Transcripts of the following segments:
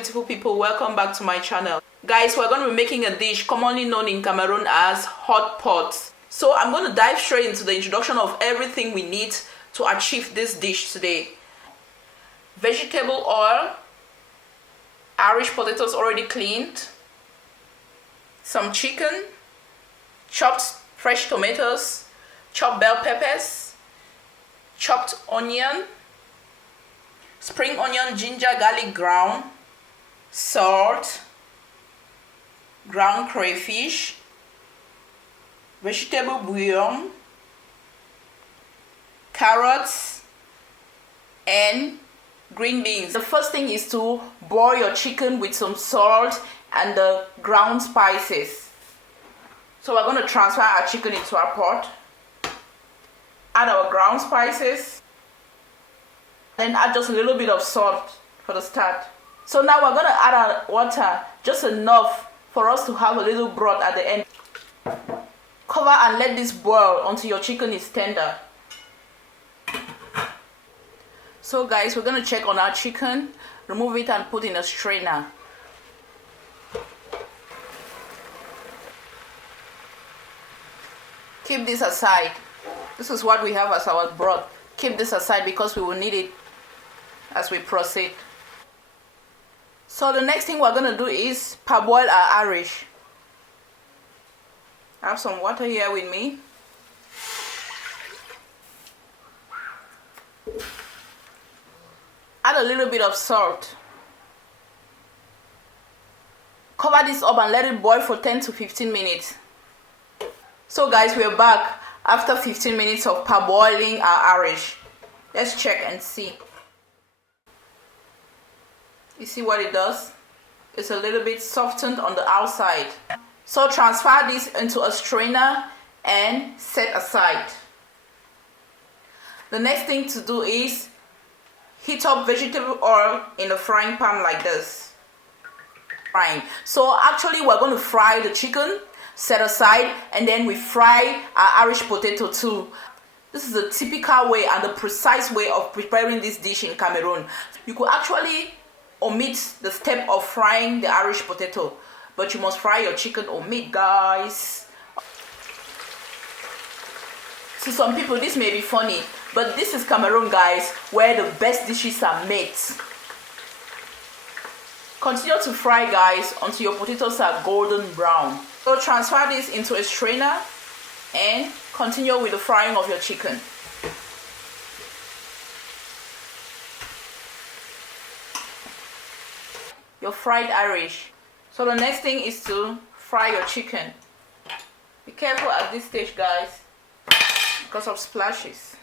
beautiful people, welcome back to my channel. Guys, we're going to be making a dish commonly known in Cameroon as hot pot. So I'm going to dive straight into the introduction of everything we need to achieve this dish today. Vegetable oil, Irish potatoes already cleaned, some chicken, chopped fresh tomatoes, chopped bell peppers, chopped onion, spring onion, ginger, garlic ground, salt, ground crayfish, vegetable bouillon, carrots, and green beans. The first thing is to boil your chicken with some salt and the ground spices. So we're going to transfer our chicken into our pot, add our ground spices, then add just a little bit of salt for the start. So now we're going to add our water, just enough for us to have a little broth at the end. Cover and let this boil until your chicken is tender. So guys, we're going to check on our chicken, remove it and put in a strainer. Keep this aside. This is what we have as our broth. Keep this aside because we will need it as we proceed. So the next thing we're going to do is parboil our Irish. I have some water here with me. Add a little bit of salt. Cover this up and let it boil for 10 to 15 minutes. So guys, we're back after 15 minutes of parboiling our Irish. Let's check and see. You see what it does? It's a little bit softened on the outside. So transfer this into a strainer and set aside. The next thing to do is heat up vegetable oil in a frying pan like this. Frying. So actually we're going to fry the chicken, set aside, and then we fry our Irish potato too. This is the typical way and the precise way of preparing this dish in Cameroon. You could actually omit the step of frying the Irish potato, but you must fry your chicken or meat, guys. To some people this may be funny, but this is Cameroon, guys, where the best dishes are made. Continue to fry, guys, until your potatoes are golden brown. So transfer this into a strainer and continue with the frying of your chicken. Your fried Irish. So the next thing is to fry your chicken. Be careful at this stage, guys, because of splashes.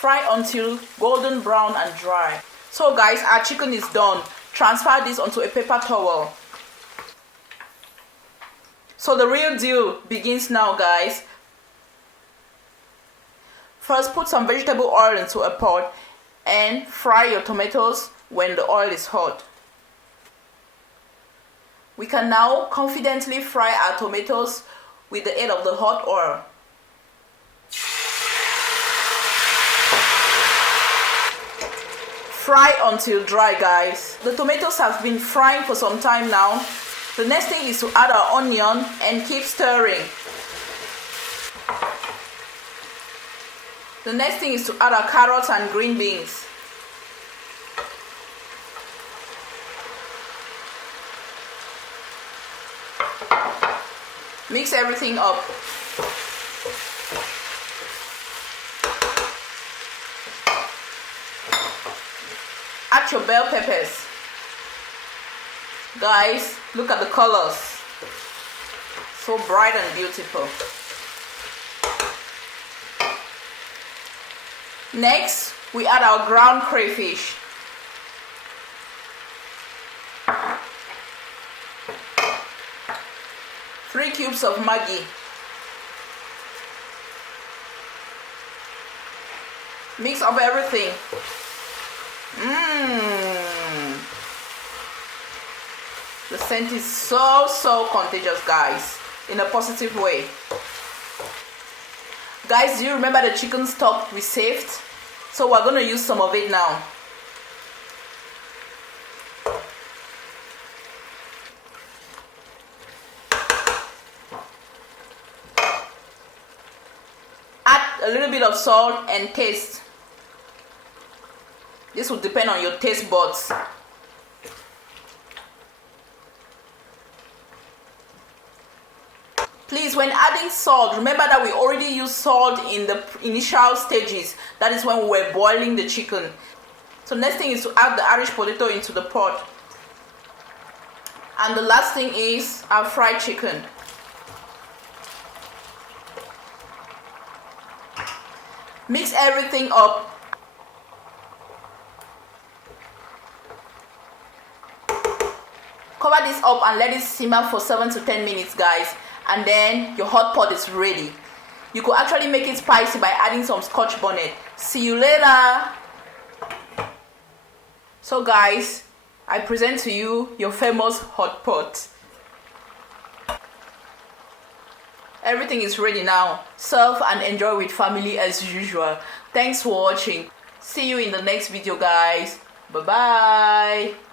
Fry until golden brown and dry. So guys, our chicken is done. Transfer this onto a paper towel. So the real deal begins now, guys. First, put some vegetable oil into a pot and fry your tomatoes when the oil is hot. We can now confidently fry our tomatoes with the aid of the hot oil. Fry until dry, guys. The tomatoes have been frying for some time now. The next thing is to add our onion and keep stirring. The next thing is to add our carrots and green beans. Mix everything up. Add your bell peppers. Guys, look at the colors. So bright and beautiful. Next, we add our ground crayfish. Three cubes of Maggi. Mix up everything. The scent is so contagious, guys, in a positive way. Guys, do you remember the chicken stock we saved? So we're going to use some of it now. Add a little bit of salt and taste. This will depend on your taste buds. Please, when adding salt, remember that we already used salt in the initial stages. That is when we were boiling the chicken. So next thing is to add the Irish potato into the pot. And the last thing is our fried chicken. Mix everything up. Cover this up and let it simmer for 7 to 10 minutes, guys. And then your hot pot is ready. You could actually make it spicy by adding some scotch bonnet. See you later. So guys, I present to you your famous hot pot. Everything is ready now. Serve and enjoy with family as usual. Thanks for watching. See you in the next video, guys. Bye bye.